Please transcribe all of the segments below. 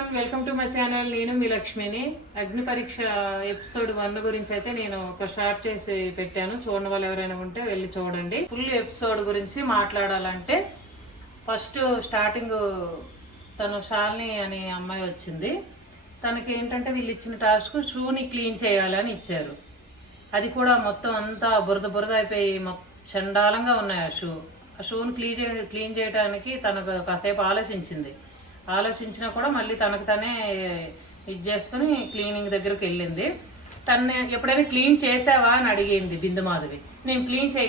Everyone, welcome to my channel. నేను మీ లక్ష్మిని. అగ్ని పరీక్ష ఎపిసోడ్ 1 గురించి అయితే నేను ఒక షార్ట్ చేసి పెట్టాను. చూడని వాళ్ళు ఎవరైనా ఉంటే వెళ్ళి చూడండి. ఫుల్ ఎపిసోడ్ గురించి మాట్లాడాలంటే ఫస్ట్ స్టార్టింగ్ తను శాలిని అనే అమ్మాయి వచ్చింది. తనకి ఏంటంటే వీళ్ళు ఇచ్చిన టాస్క్ షూని క్లీన్ చేయాలని ఇచ్చారు. అది కూడా మొత్తం అంతా బురద అయిపోయి చండాలంగా ఉన్నాయి. ఆ షూని క్లీన్ చేయడానికి తనకు కాసేపు ఆలోచించినా కూడా మళ్ళీ తనకు తనే ఇది చేసుకుని క్లీనింగ్ దగ్గరికి వెళ్ళింది. తను ఎప్పుడైనా క్లీన్ చేసావా అని అడిగింది బిందు మాధవి. నేను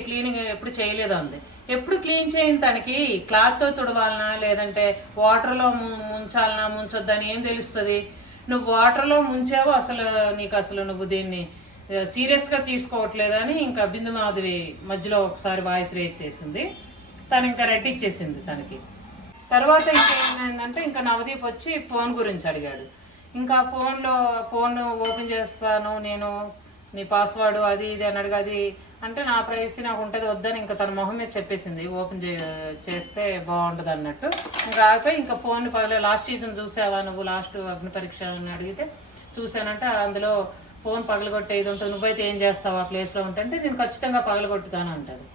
క్లీనింగ్ ఎప్పుడు చేయలేదు అంది. ఎప్పుడు క్లీన్ చేయని తనకి క్లాత్తో తుడవాలనా లేదంటే వాటర్లో ముంచాలనా ముంచొద్దని ఏం తెలుస్తుంది? నువ్వు వాటర్లో ముంచావో అసలు నువ్వు దీన్ని సీరియస్గా తీసుకోవట్లేదని ఇంకా బిందు మాధవి మధ్యలో ఒకసారి వాయిస్ రేజ్ చేసింది. తను ఇంకా రెడ్ ఇచ్చేసింది తనకి. తర్వాత ఇంకేంటంటే ఇంకా నవదీప్ వచ్చి ఫోన్ గురించి అడిగాడు. ఇంకా ఫోన్ ఓపెన్ చేస్తాను నేను, నీ పాస్వర్డ్ అది ఇది అని అడిగది అంటే నా ప్రైవసీ నాకు ఉంటుంది వద్దని ఇంకా తన మొహం మీద చెప్పేసింది. ఓపెన్ చేస్తే బాగుంటుంది అన్నట్టు. ఇంకా ఆగిపోయి ఇంకా ఫోన్ లాస్ట్ సీజన్ చూసావా నువ్వు, లాస్ట్ అగ్ని పరీక్ష అని అడిగితే చూసానంటే అందులో ఫోన్ పగలగొట్టేది ఉంటుంది, నువ్వైతే ఏం చేస్తావు ఆ ప్లేస్లో ఉంటే నేను ఖచ్చితంగా పగలగొట్టుతాను అంటది.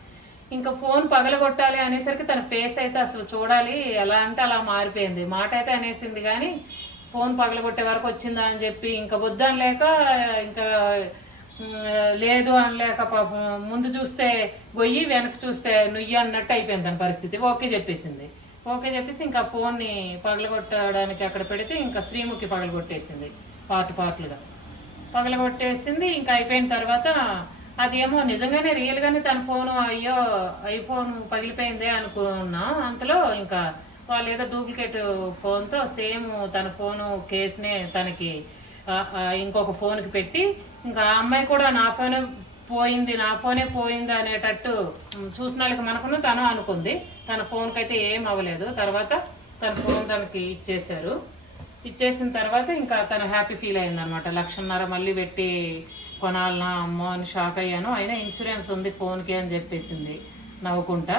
ఇంకా ఫోన్ పగలగొట్టాలి అనేసరికి తన ఫేస్ అయితే అసలు చూడాలి ఎలా అంటే అలా మారిపోయింది. మాట అయితే అనేసింది కానీ ఫోన్ పగలగొట్టే వరకు వచ్చిందా అని చెప్పి ఇంకా వద్దనలేక ఇంకా లేదు అనలేక పాపం ముందు చూస్తే గొయ్యి వెనక్కి చూస్తే నుయ్యి అన్నట్టు అయిపోయింది తన పరిస్థితి. ఓకే చెప్పేసి ఇంకా ఫోన్ని పగలగొట్టడానికి అక్కడ పెడితే ఇంకా శ్రీముఖి పగలగొట్టేసింది పార్ట్లుగా పగలగొట్టేసింది. ఇంకా అయిపోయిన తర్వాత అదేమో నిజంగానే రియల్ గానే తన ఫోను అయ్యో ఐఫోన్ పగిలిపోయిందే అనుకున్నా. అంతలో ఇంకా వాళ్ళు ఏదో డూప్లికేట్ ఫోన్తో సేమ్ తన ఫోను కేసునే తనకి ఇంకొక ఫోన్కి పెట్టి ఇంకా ఆ అమ్మాయి కూడా నా ఫోనే పోయింది అనేటట్టు చూసిన వాళ్ళకి మనకున్న తను అనుకుంది. తన ఫోన్కి అయితే ఏం అవ్వలేదు. తర్వాత తన ఫోన్ తనకి ఇచ్చేసిన తర్వాత ఇంకా తను హ్యాపీ ఫీల్ అయింది అనమాట. 1,50,000 మళ్ళీ పెట్టి కొనాలనా అమ్మో అని షాక్ అయ్యాను, అయినా ఇన్సూరెన్స్ ఉంది ఫోన్కి అని చెప్పేసింది నవ్వుకుంటా.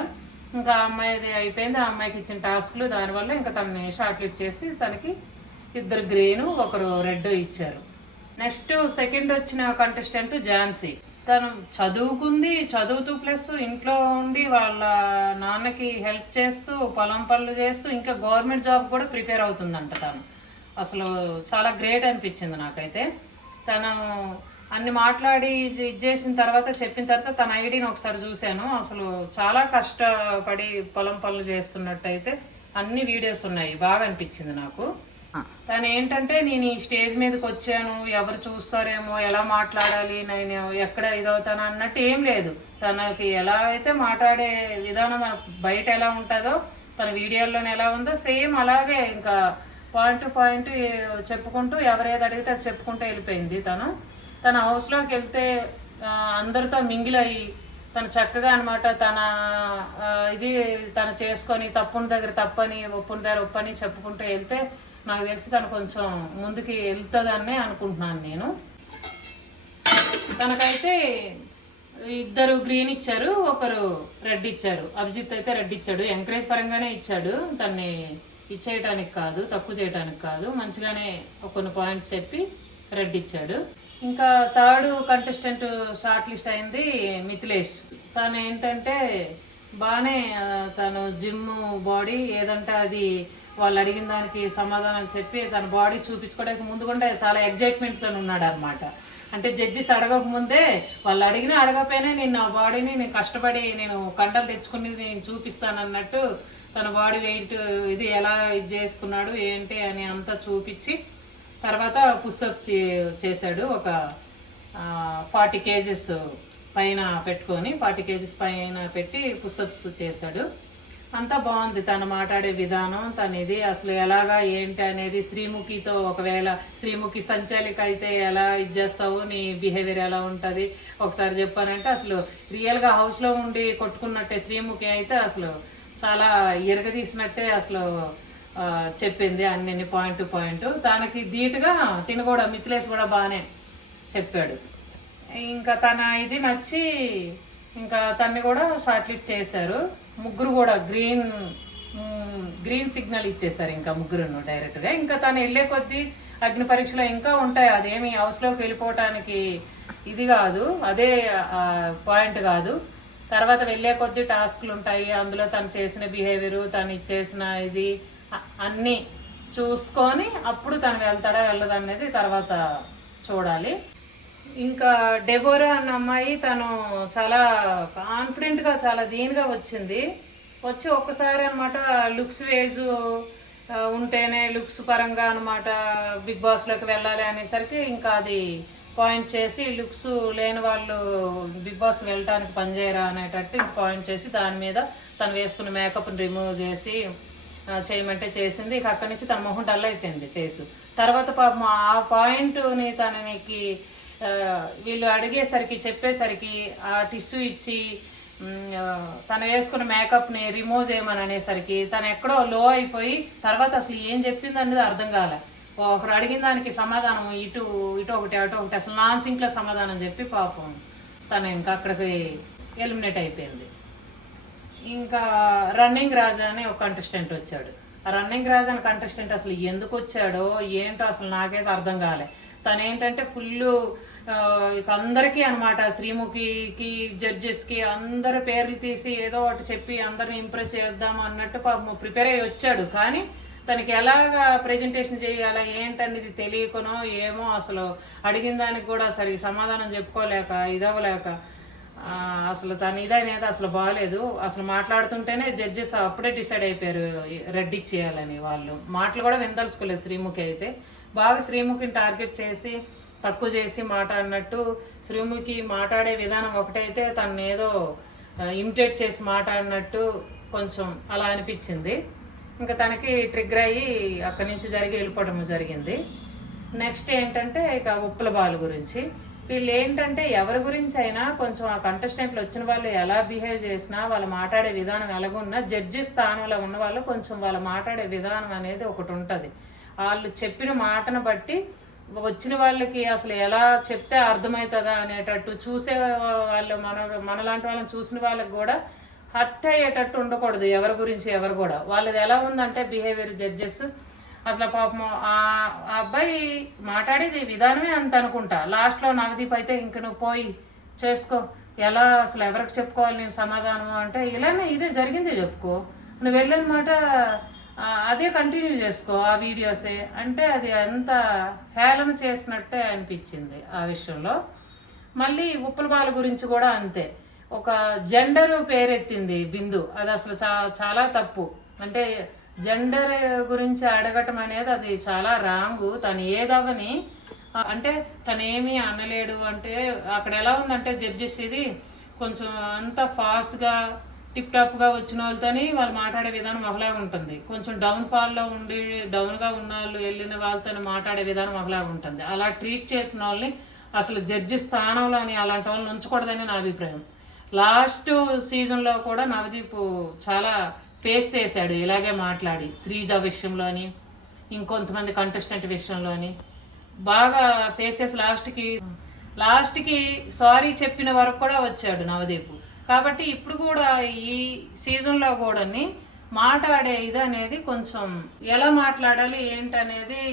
ఇంకా అమ్మాయిది అయిపోయింది. ఆ అమ్మాయికి ఇచ్చిన టాస్క్లు దానివల్ల ఇంకా తనని షార్ట్ లిస్ట్ చేసి తనకి 2 గ్రీన్ 1 రెడ్ ఇచ్చారు. నెక్స్ట్ సెకండ్ వచ్చిన కంటెస్టెంట్ ఝాన్సీ. తను చదువుతూ ప్లస్ ఇంట్లో ఉండి వాళ్ళ నాన్నకి హెల్ప్ చేస్తూ పొలం పనులు చేస్తూ ఇంకా గవర్నమెంట్ జాబ్ కూడా ప్రిపేర్ అవుతుందంట. తను అసలు చాలా గ్రేట్ అనిపించింది నాకైతే. తను అన్ని మాట్లాడి ఇది చేసిన తర్వాత చెప్పిన తర్వాత తన ఐడిని ఒకసారి చూశాను. అసలు చాలా కష్టపడి పొలం పనులు చేస్తున్నట్టయితే అన్ని వీడియోస్ ఉన్నాయి. బాగా అనిపించింది నాకు. తను ఏంటంటే నేను ఈ స్టేజ్ మీదకి వచ్చాను, ఎవరు చూస్తారేమో, ఎలా మాట్లాడాలి, నేను ఎక్కడ ఇదవుతాను అన్నట్టు ఏం లేదు. తనకి ఎలా అయితే మాట్లాడే విధానం బయట ఎలా ఉంటుందో తన వీడియోల్లోనే ఎలా ఉందో సేమ్ అలాగే ఇంకా పాయింట్ చెప్పుకుంటూ ఎవరేది అడిగితే అది చెప్పుకుంటూ వెళ్ళిపోయింది. తన హౌస్లోకి వెళ్తే అందరితో మింగిల్ అయ్యి తను చక్కగా అనమాట తను చేసుకొని తప్పుని దగ్గర తప్పని ఒప్పుని దగ్గర ఒప్పని చెప్పుకుంటూ వెళ్తే నాకు తెలిసి తను కొంచెం ముందుకి వెళ్తుందని అనుకుంటున్నాను నేను. తనకైతే 2 గ్రీన్ ఇచ్చారు, 1 రెడ్ ఇచ్చారు. అభిజిత్ అయితే రెడ్ ఇచ్చాడు. ఎంకరేజ్ పరంగానే ఇచ్చాడు, తన్ని ఇచ్చేయటానికి కాదు, తక్కువ చేయడానికి కాదు, మంచిగానే కొన్ని పాయింట్స్ చెప్పి రెడ్ ఇచ్చాడు. ఇంకా 3rd కంటెస్టెంట్ షార్ట్ లిస్ట్ అయింది మిథిలేష్. తను ఏంటంటే బాగానే తను జిమ్ బాడీ ఏదంటే అది వాళ్ళు అడిగిన దానికి సమాధానం చెప్పి తన బాడీ చూపించుకోవడానికి ముందుకుంటే చాలా ఎగ్జైట్మెంట్తో ఉన్నాడు అనమాట. అంటే జడ్జిస్ అడగకముందే వాళ్ళు అడగకపోయినా నేను నా బాడీని నేను కష్టపడి నేను కండలు తెచ్చుకుని నేను చూపిస్తాను అన్నట్టు తన బాడీ వెయిట్ ఇది ఎలా ఇది చేసుకున్నాడు ఏంటి అని అంతా చూపించి తర్వాత పుషప్ చేశాడు. ఒక 40 kgs పైన పెట్టుకొని 40 kgs పైన పెట్టి పుషప్స్ చేశాడు. అంతా బాగుంది. తను మాట్లాడే విధానం తనది అసలు ఎలాగా ఏంటి అనేది. శ్రీముఖితో ఒకవేళ శ్రీముఖి సంచాలిక అయితే ఎలా ఇది చేస్తావు, నీ బిహేవియర్ ఎలా ఉంటుంది ఒకసారి చెప్పానంటే అసలు రియల్గా హౌస్లో ఉండి కొట్టుకున్నట్టే. శ్రీముఖి అయితే అసలు చాలా ఎరగదీసినట్టే అసలు చెప్పింది అన్ని పాయింట్. తనకి ధీటుగా తిను కూడా మిథిలేష్ కూడా బాగానే చెప్పాడు. ఇంకా తన ఇది నచ్చి ఇంకా తన్ని కూడా షార్ట్ లిస్ట్ చేశారు. 3 కూడా గ్రీన్ గ్రీన్ సిగ్నల్ ఇచ్చేసారు ఇంకా ముగ్గురును డైరెక్ట్గా. ఇంకా తను వెళ్ళే కొద్దీ అగ్ని పరీక్షలో ఇంకా ఉంటాయి, అదేమి హౌస్లోకి వెళ్ళిపోవటానికి ఇది కాదు, అదే పాయింట్ కాదు. తర్వాత వెళ్ళే కొద్దీ టాస్క్లు ఉంటాయి, అందులో తను చేసిన బిహేవియర్, తను ఇచ్చేసిన ఇది అన్నీ చూసుకొని అప్పుడు తను వెళ్తాడా వెళ్ళదా అనేది తర్వాత చూడాలి. ఇంకా డెబోరా అన్న అమ్మాయి తను చాలా కాన్ఫిడెంట్గా చాలా దీనిగా వచ్చింది. వచ్చి ఒక్కసారి అనమాట లుక్స్ వేజ్ ఉంటేనే లుక్స్ పరంగా అనమాట బిగ్ బాస్లోకి వెళ్ళాలి అనేసరికి ఇంకా అది పాయింట్ చేసి లుక్స్ లేని వాళ్ళు బిగ్ బాస్ వెళ్ళటానికి పనిచేయరా అనేటట్టు పాయింట్ చేసి దాని మీద తను వేసుకున్న మేకప్ని రిమూవ్ చేసి చేయమంటే చేసింది. ఇక అక్కడి నుంచి తన మొహం డల్ అయిపోయింది ఫేసు. తర్వాత పాపం ఆ పాయింట్ని తనకి వీళ్ళు అడిగేసరికి చెప్పేసరికి ఆ టిష్యూ ఇచ్చి తను వేసుకున్న మేకప్ని రిమూవ్ చేయమని అనేసరికి తను ఎక్కడో లో అయిపోయి తర్వాత అసలు ఏం చెప్పింది అనేది అర్థం కాలే. ఒకరు అడిగిన దానికి సమాధానం ఇటు ఒకటి అటు ఒకటి అసలు నాన్ సింక్లో సమాధానం చెప్పి పాపం తను ఇంకా అక్కడికి ఎలిమినేట్ అయిపోయింది. ఇంకా రన్నింగ్ రాజా అని ఒక కంటెస్టెంట్ వచ్చాడు. ఆ రన్నింగ్ రాజా అని కంటెస్టెంట్ అసలు ఎందుకు వచ్చాడో ఏంటో అసలు నాకైతే అర్థం కాలే. తను ఏంటంటే ఫుల్ ఇక అందరికీ అనమాట శ్రీముఖికి జడ్జెస్కి అందరి పేర్లు తీసి ఏదో ఒకటి చెప్పి అందరిని ఇంప్రెస్ చేద్దాం అన్నట్టు ప్రిపేర్ అయ్యి వచ్చాడు. కానీ తనకి ఎలాగా ప్రెజెంటేషన్ చేయాలా ఏంటనేది తెలియకనో ఏమో అసలు అడిగిన దానికి కూడా సరిగ్గా సమాధానం చెప్పుకోలేక ఇదవ్వలేక అసలు తను ఇదనేది అసలు బాగాలేదు. అసలు మాట్లాడుతుంటేనే జడ్జెస్ అప్పుడే డిసైడ్ అయిపోయారు రెడ్ ఇచ్చేయాలని. వాళ్ళు మాటలు కూడా వినదలుచుకోలేదు శ్రీముఖి అయితే. బాగా శ్రీముఖిని టార్గెట్ చేసి తక్కువ చేసి మాట్లాడినట్టు, శ్రీముఖి మాట్లాడే విధానం ఒకటైతే తను ఏదో ఇమిటేట్ చేసి మాట్లాడినట్టు కొంచెం అలా అనిపించింది. ఇంకా తనకి ట్రిగ్గర్ అయ్యి అక్కడి నుంచి వెళ్ళిపోవడం జరిగింది. నెక్స్ట్ ఏంటంటే ఇక ఉప్పల బాలు గురించి. వీళ్ళు ఏంటంటే ఎవరి గురించి అయినా కొంచెం ఆ కంటెస్టెంట్లు వచ్చిన వాళ్ళు ఎలా బిహేవ్ చేసినా వాళ్ళు మాట్లాడే విధానం ఎలాగున్నా జడ్జి స్థానంలో ఉన్న వాళ్ళు కొంచెం వాళ్ళు మాట్లాడే విధానం అనేది ఒకటి ఉంటుంది. వాళ్ళు చెప్పిన మాటను బట్టి వచ్చిన వాళ్ళకి అసలు ఎలా చెప్తే అర్థమవుతుందా అనేటట్టు చూసే వాళ్ళు మనలాంటి వాళ్ళని చూసిన వాళ్ళకి కూడా హర్ట్ అయ్యేటట్టు ఉండకూడదు ఎవరి గురించి ఎవరు కూడా. వాళ్ళది ఎలా ఉందంటే బిహేవియర్ జడ్జెస్ అసలు పాపం ఆ అబ్బాయి మాట్లాడేది విధానమే అంత అనుకుంటా. లాస్ట్లో నవదీప్ అయితే ఇంక నువ్వు పోయి చేసుకో, ఎలా అసలు ఎవరికి చెప్పుకోవాలి నేను సమాధానం అంటే ఇలానే ఇదే జరిగిందే చెప్పుకో, నువ్వు వెళ్ళనమాట అదే కంటిన్యూ చేసుకో ఆ వీడియోసే అంటే అది అంత హేళన చేసినట్టే అనిపించింది ఆ విషయంలో. మళ్ళీ ఉప్పల బాల గురించి కూడా అంతే, ఒక జెండర్ పేరెత్తింది బిందు. అది అసలు చాలా తప్పు. అంటే జెండర్ గురించి అడగటం అనేది అది చాలా రాంగు. తను ఏదవని అంటే తనేమీ అనలేడు అంటే అక్కడ ఎలా ఉందంటే జడ్జెస్ ఇది కొంచెం అంత ఫాస్ట్గా టిప్ టాప్గా వచ్చిన వాళ్ళతోని వాళ్ళు మాట్లాడే విధానం ఒకలాగా ఉంటుంది. కొంచెం డౌన్ఫాల్లో ఉండి డౌన్గా ఉన్న వాళ్ళు వెళ్ళిన వాళ్ళతో మాట్లాడే విధానం ఒకలాగా ఉంటుంది. అలా ట్రీట్ చేసిన వాళ్ళని అసలు జడ్జి స్థానంలోని అలాంటి వాళ్ళని ఉంచకూడదని నా అభిప్రాయం. లాస్ట్ సీజన్లో కూడా నవదీప్ చాలా ఫేస్ చేశాడు ఇలాగే మాట్లాడి, శ్రీజ విషయంలోని ఇంకొంతమంది కంటెస్టెంట్ విషయంలోని బాగా ఫేస్ చేసి లాస్ట్కి సారీ చెప్పిన వరకు కూడా వచ్చాడు నవదీప్. కాబట్టి ఇప్పుడు కూడా ఈ సీజన్లో కూడా మాట్లాడే ఇది అనేది కొంచెం ఎలా మాట్లాడాలి ఏంటనేది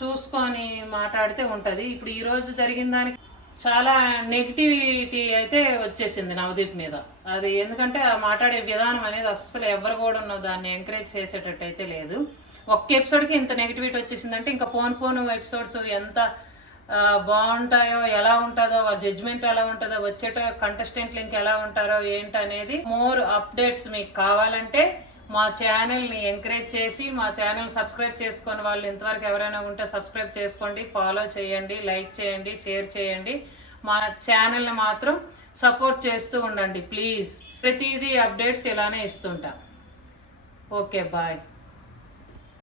చూసుకొని మాట్లాడితే ఉంటుంది. ఇప్పుడు ఈరోజు జరిగిన దానికి చాలా నెగిటివిటీ అయితే వచ్చేసింది నవదీప్ మీద. అది ఎందుకంటే ఆ మాట్లాడే విధానం అనేది అస్సలు ఎవరు కూడా దాన్ని ఎంకరేజ్ చేసేటట్టు అయితే లేదు. ఒక్క ఎపిసోడ్కి ఇంత నెగిటివిటీ వచ్చేసిందంటే ఇంకా పోను ఎపిసోడ్స్ ఎంత బాగుంటాయో ఎలా ఉంటుందో వాళ్ళ జడ్జ్మెంట్ ఎలా ఉంటుందో వచ్చేట కంటెస్టెంట్లు ఇంకెలా ఉంటారో ఏంటనేది మోర్ అప్డేట్స్ మీకు కావాలంటే మా ఛానల్ని ఎంకరేజ్ చేసి మా ఛానల్ సబ్స్క్రైబ్ చేసుకొని వాళ్ళు ఇంతవరకు ఎవరైనా ఉంటే సబ్స్క్రైబ్ చేసుకోండి, ఫాలో చేయండి, లైక్ చేయండి, షేర్ చేయండి. మా ఛానల్ని మాత్రం సపోర్ట్ చేస్తూ ఉండండి ప్లీజ్. ప్రతిదీ అప్డేట్స్ ఇలానే ఇస్తుంటా. Okay bye.